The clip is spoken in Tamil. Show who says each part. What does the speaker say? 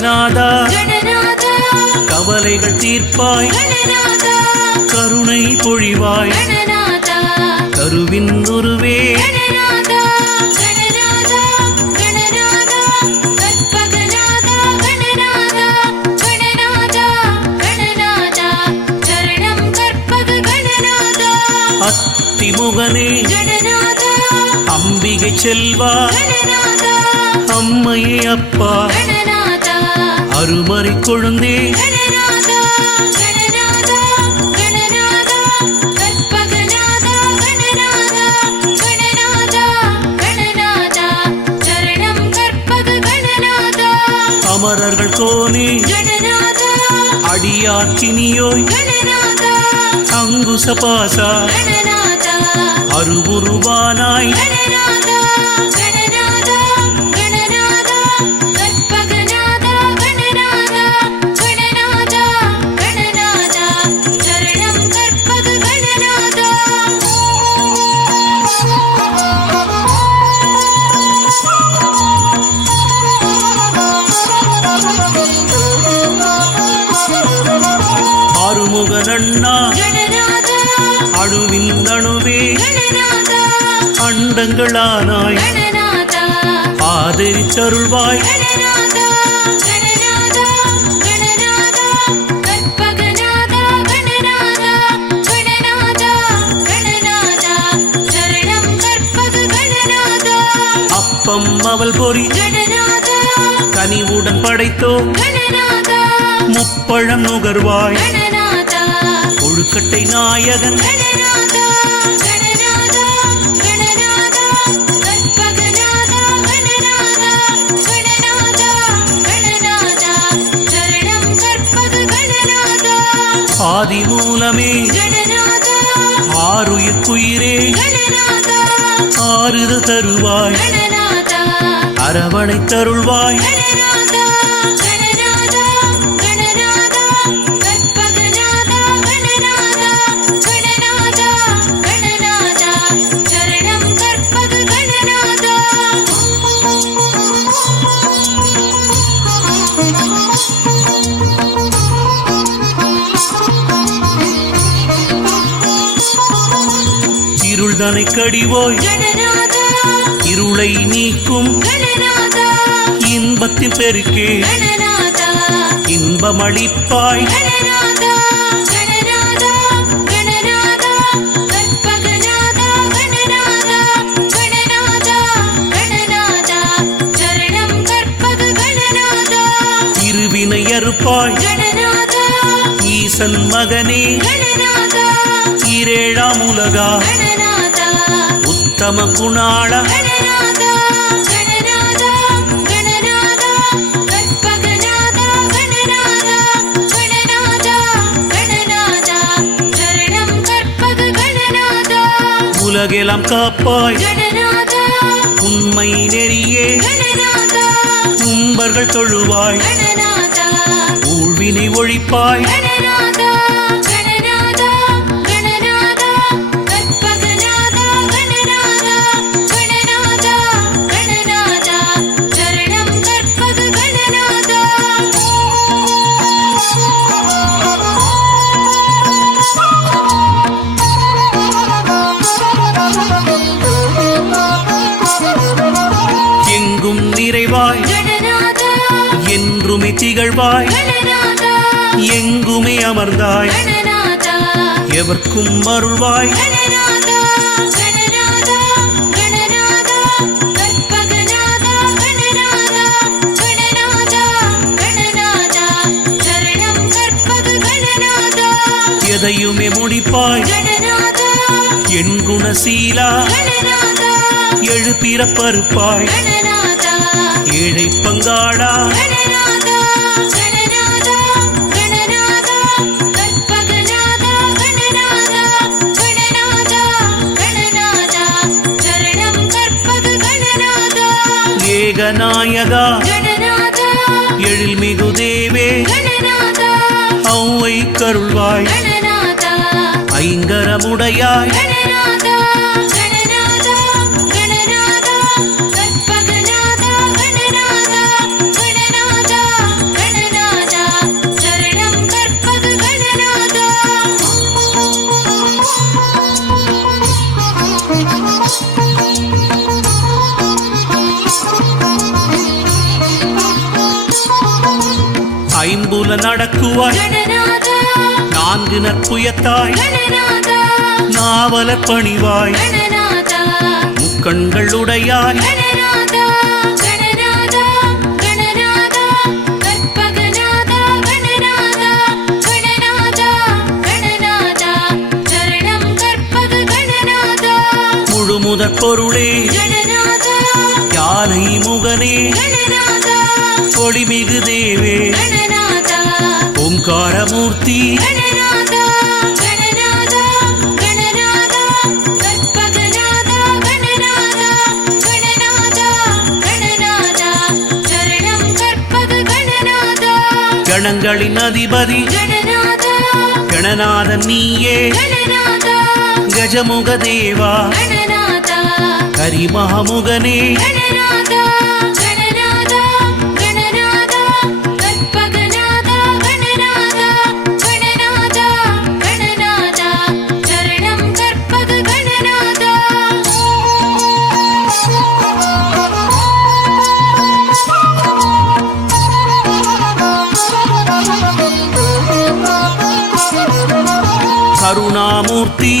Speaker 1: கணநாதா
Speaker 2: கவலைகள் தீர்ப்பாய் கருணை பொழிவாய் கருவின் உருவே அத்திமுகனே அம்பிகை செல்வா அம்மையே அப்பா அருமறை கொழுந்தே.
Speaker 1: கணநாதா கணநாதா கணநாதா கற்பகநாதா கணநாதா கணநாதா
Speaker 2: அணுவின் அணுவே அண்டங்களானாய். ஆதரிச்சருள்வாய் அப்பம் அவள் பொறி. கனிவுடன் படைத்தோம். முப்பழம் நுகர்வாய்.
Speaker 1: கணநாதா
Speaker 2: கொழுக்கட்டை நாயகன். ஆதி மூலமே ஆறுயிர்க்குயிரே ஆறுது தருவாய்.
Speaker 1: கணநாதா.
Speaker 2: அரவணை தருள்வாய் இருள்தனை கடிவோய். இருளை நீக்கும் இன்பத்தின் பெருக்கே. இன்பமளிப்பாய். இருவினை அறுப்பாய். ஈசன் மகனே. ஈரேழாம் உலகா. உத்தம குணாளா. உலகெல்லாம் காப்பாய். உண்மை நெறியே. கும்பர்கள் தொழுவாய். ஊழ்வினை ஒழிப்பாய். திகழ்வாய் எங்குமே அமர்ந்தாய். எவர்க்கும் அருள்வாய். எதையுமே முடிப்பாய். என் குணசீலா. எழுப்பிறப்பறுப்பாய்
Speaker 1: கணநாதா
Speaker 2: ஏழை பங்காளா.
Speaker 1: கணநாதா
Speaker 2: எழில்மிகு தேவே. ஔவை கருள்வாய். ஐங்கரமுடையாய்.
Speaker 1: கணநாதா.
Speaker 2: நான்கு நற்புயத்தாய். நாவலப் பணிவாய். முக்கண்கள் உடையாய் முழுமுதற் பொருளே. யானை முகனே. ஒளிமிகு தேவே.
Speaker 1: கணநாதா
Speaker 2: கணங்களின் அதிபதி.
Speaker 1: கணநாதா
Speaker 2: கணநாதன் நீயே. கஜமுக தேவா.
Speaker 1: கணநாதா
Speaker 2: പൂർത്തി